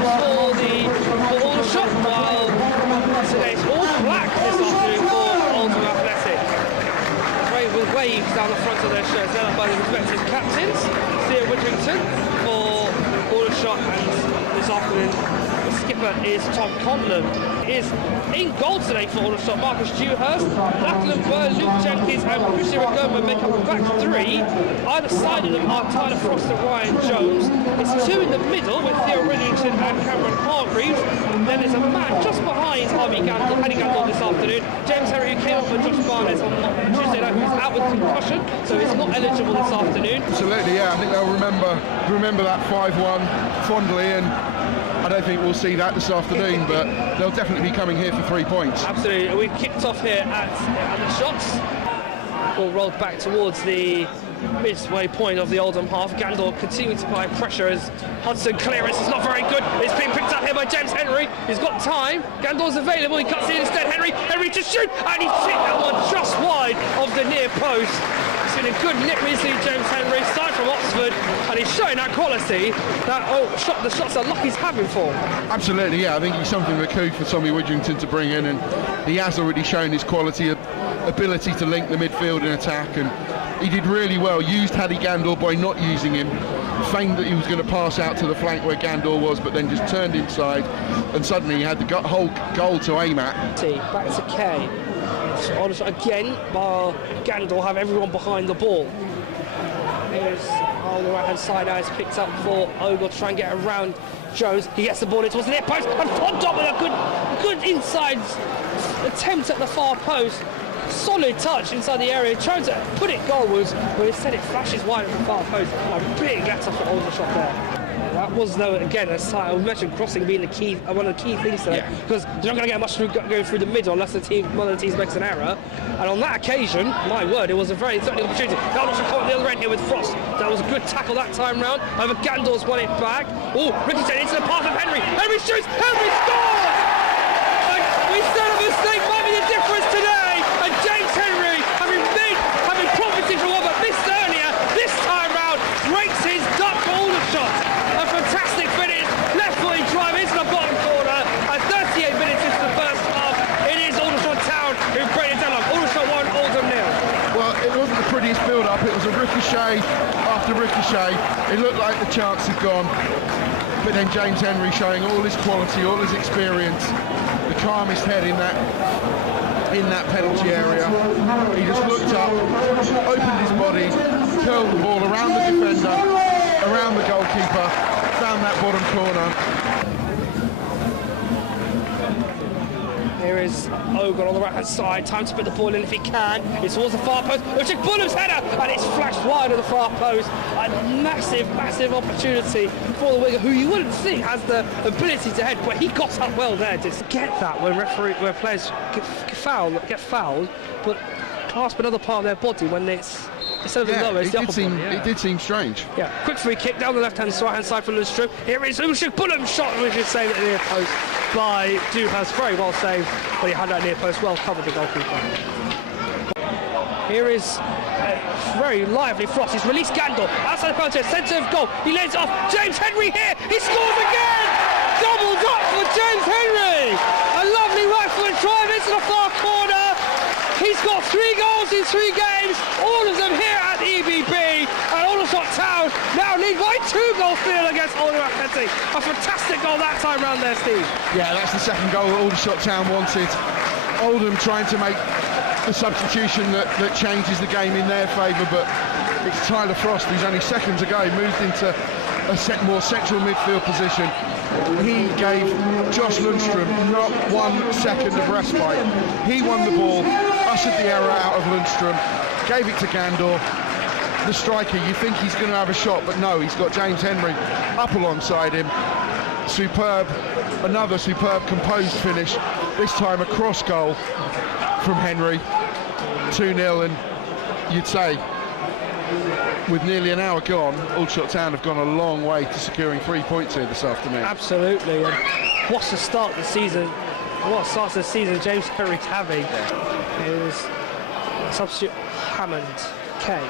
for Aldershot, while today's all black this afternoon for Oldham Athletic. With waves down the front of their shirts, led up by the respective captains. Theo Widrington for Aldershot, and this afternoon the skipper is Tom Conlon. Is in goal today for Aldershot. Marcus Dewhurst, Lachlan Burr, Luke Jenkins and Christian Ragoma make up a back three. Either side of them are Tyler Frost and Ryan Jones. It's two in the middle with Theo Widrington and Cameron Hargreaves. Then there's a man just behind Harvey Gandel, Paddy Gandel this afternoon. James Henry, who came up with Josh Barnes on Tuesday night, who's out with concussion, so he's not eligible this afternoon. Absolutely, yeah. I think they'll remember that 5-1 fondly, and I don't think we'll see that this afternoon, but they'll definitely be coming here for 3 points. Absolutely. We've kicked off here at the shots. Ball rolled back towards the midway point of the Oldham half. Gandor continuing to apply pressure as Hudson clearance is not very good. It's being picked up here by James Henry. He's got time. Gandor's available. He cuts in instead. Henry to shoot, and he's hit that one just wide of the near post. It's been a good nip recently, James Henry, started from Oxford, and he's showing that quality that the shots that Lucky's having for. Absolutely, yeah. I think he's something of a coup for Tommy Widrington to bring in, and he has already shown his quality, ability to link the midfield and attack, and he did really well. Used Paddy Gandor by not using him. Feigned that he was going to pass out to the flank where Gandor was, but then just turned inside, and suddenly he had the whole goal to aim at. Back to Kay. Again, bar Gandor have everyone behind the ball. Here's on the right hand side now, it's picked up for Ogle to try and get around Jones. He gets the ball in towards the near post, and Fondop with a good inside attempt at the far post. Solid touch inside the area, trying to put it goalwards, but instead it flashes wide at the far post. A big letter for Aldershot there. That was, though, again, as I mentioned, crossing being the key, one of the key things today, because you're not going to get much going through the middle unless one of the teams makes an error. And on that occasion, my word, it was a very threatening opportunity. Aldershot caught on the other end here with Frost. That was a good tackle that time round. Over Gandor's won it back. Oh, Ricochet into the path of Henry. Henry shoots. Henry scores! And we said a mistake might be the difference today. And James Henry, having profited from what but missed earlier, this time round breaks his duck for Aldershot. A fantastic finish, left-footed drive into the bottom corner, and 38 minutes into the first half. It is Aldershot Town who break it down. Aldershot 1, Oldham 0. Well, it wasn't the prettiest build-up. It was a ricochet after ricochet. It looked like the chance had gone, but then James Henry showing all his quality, all his experience, the calmest head in that penalty area. He just looked up, opened his body, curled the ball around the defender, around the goalkeeper, found that bottom corner. Here is Ogle on the right hand side, time to put the ball in if he can. It's towards the far post, which is Bulham's header, and it's flashed wide of the far post. A massive opportunity for the winger, who you wouldn't think has the ability to head, but he got up well there. Just get that when players get fouled, but clasp another part of their body when it's instead of the lower, it's the upper body. It did seem strange. Yeah, quick free kick down the left-hand side for Lundstrom. Here is Ushik Bulham's shot, which is saved at the near post by Dewhurst. Very well saved, but he had that near post well covered, the goalkeeper. Here is very lively Frost. He's released Gandor outside the penalty, centre of goal. He lays it off. James Henry here. He scores again. Doubled up for James Henry. A lovely right-foot drive into the far corner. He's got 3 goals in 3 games, all of them here at the EBB, and Aldershot Town now lead by 2 goals still against Oldham Athletic. A fantastic goal that time round there, Steve. Yeah, that's the second goal that Aldershot Town wanted. Oldham trying to make the substitution that changes the game in their favour, but it's Tyler Frost, who's only seconds ago moved into a more central midfield position. He gave Josh Lundstrom not 1 second of respite. He won the ball, ushered the error out of Lundstrom, gave it to Gandor. The striker, you think he's going to have a shot, but no, he's got James Henry up alongside him. Another superb composed finish, this time a cross goal from Henry. 2-0, and you'd say with nearly an hour gone, Aldershot Town have gone a long way to securing 3 points here this afternoon. Absolutely, and what's the start of the season? What starts the season James Henry's having? Here's substitute Hammond, Kay.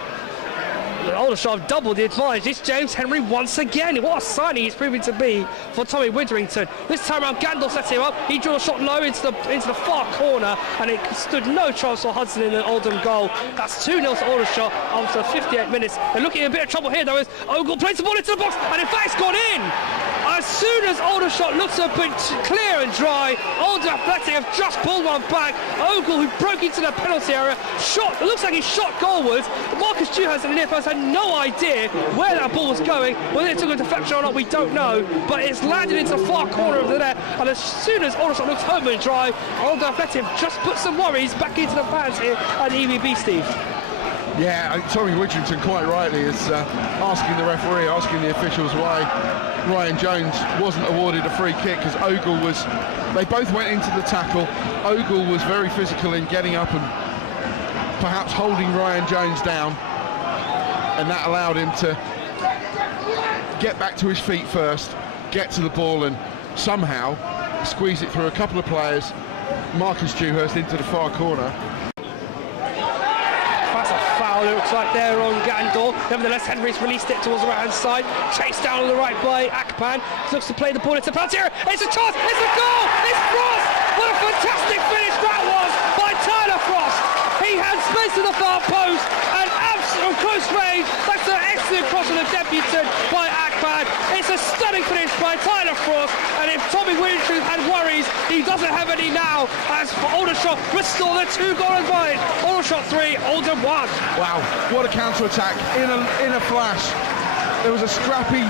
Aldershot have doubled the advantage. It's James Henry once again. What a signing he's proving to be for Tommy Witherington. This time around, Gandalf sets him up. He drew a shot low into the far corner, and it stood no chance for Hudson in an Oldham goal. That's 2-0 to Aldershot after 58 minutes. They're looking in a bit of trouble here, though, as Ogle plays the ball into the box, and in fact, it's gone in. As soon as Aldershot looks a bit clear and dry, Oldham Athletic have just pulled one back. Ogle, who broke into the penalty area, it looks like he shot goalwards. Marcus Dewhurst and the near post had no idea where that ball was going. Whether it took a deflection or not, we don't know, but it's landed into the far corner of the net, and as soon as Aldershot looks home and dry, Oldham Athletic have just put some worries back into the fans here at the EVB, Steve. Yeah, Tommy Witherington quite rightly is asking the referee, asking the officials why Ryan Jones wasn't awarded a free kick, because Ogle was, they both went into the tackle. Ogle was very physical in getting up and perhaps holding Ryan Jones down, and that allowed him to get back to his feet first, get to the ball and somehow squeeze it through a couple of players. Marcus Dewhurst into the far corner. It looks like they're on Gandor. Nevertheless, Henry's released it towards the right-hand side. Chased down on the right by Akpan. Looks to play the ball into penalty area. It's a chance! It's a goal! It's Frost! What a fantastic finish that was by Tyler Frost! He had space to the far post and absolute close range. That's an excellent cross on the debutant by Akpan. It's a stunning finish by Tyler Frost, and if Tommy Witherington had worries, he doesn't have any now, as Aldershot restore the 2-goal advantage. Aldershot 3, Oldham 1. Wow, what a counter-attack in a flash. There was a scrappy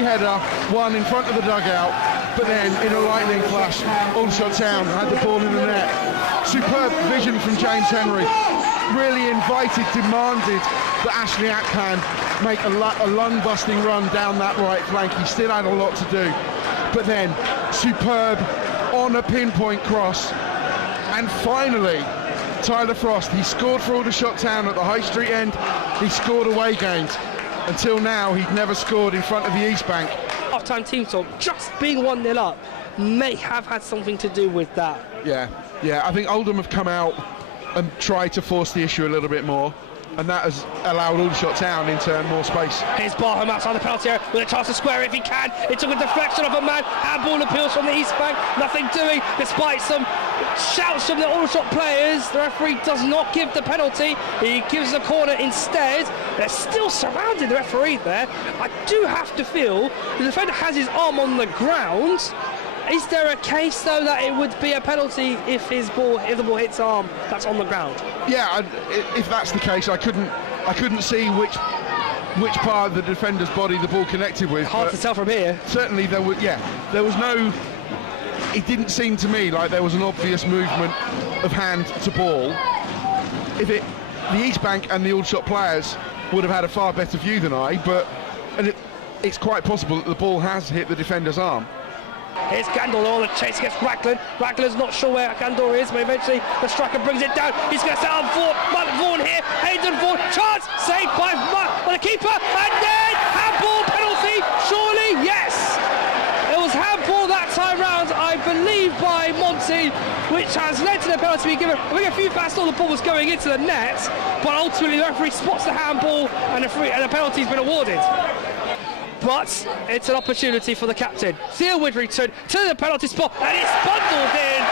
header, one in front of the dugout, but then in a lightning flash, Aldershot Town had the ball in the net. Superb vision from James Henry. Really invited, demanded that Ashley Akpan make a lung-busting run down that right flank. He still had a lot to do, but then superb on a pinpoint cross, and finally Tyler Frost, he scored for Aldershot Town at the High Street end. He scored away games. Until now, he'd never scored in front of the East Bank. Half-time team talk, just being 1-0 up, may have had something to do with that. Yeah, I think Oldham have come out and tried to force the issue a little bit more, and that has allowed Aldershot Town in turn more space. Here's Barham outside the penalty area with a chance to square it if he can. It took a deflection of a man. Handball appeals from the East Bank. Nothing doing, despite some shouts from the Aldershot players. The referee does not give the penalty. He gives the corner instead. They're still surrounding the referee there. I do have to feel the defender has his arm on the ground. Is there a case though that it would be a penalty if the ball hits arm that's on the ground? Yeah, if that's the case, I couldn't see which part of the defender's body the ball connected with. Hard to tell from here. Certainly there was no. It didn't seem to me like there was an obvious movement of hand to ball. The East Bank and the Aldershot players would have had a far better view than I, it's quite possible that the ball has hit the defender's arm. Here's Gandor on the chase against Raglan. Raglan's not sure where Gandor is, but eventually the striker brings it down. He's going to set up Mark Vaughan here. Hayden Vaughan, chance, saved by the keeper, and then handball penalty, surely, yes! It was handball that time round, I believe, by Monty, which has led to the penalty being given. I think a few fast, all the ball was going into the net, but ultimately the referee spots the handball and the penalty's been awarded. But it's an opportunity for the captain. Theo Witherington to the penalty spot, and it's bundled in.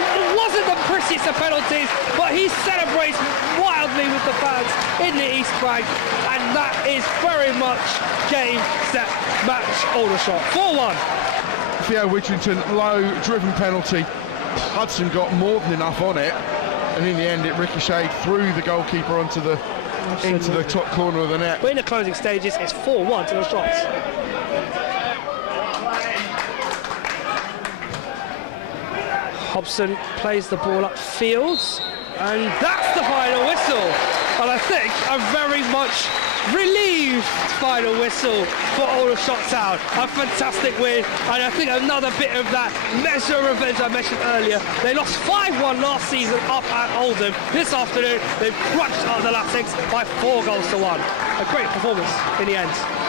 It wasn't the prettiest of penalties, but he celebrates wildly with the fans in the East Bank, and that is very much game, set, match, Aldershot. 4-1. Theo Witherington, low driven penalty. Hudson got more than enough on it, and in the end it ricocheted through the goalkeeper into the top corner of the net. We're in the closing stages. It's 4-1 to the shots. Hobson plays the ball upfield, and that's the final whistle. And I think a very much relieved final whistle for Aldershot Town. A fantastic win, and I think another bit of that measure of revenge I mentioned earlier. They lost 5-1 last season up at Oldham. This afternoon, they've crushed out the Latics by 4-1. A great performance in the end.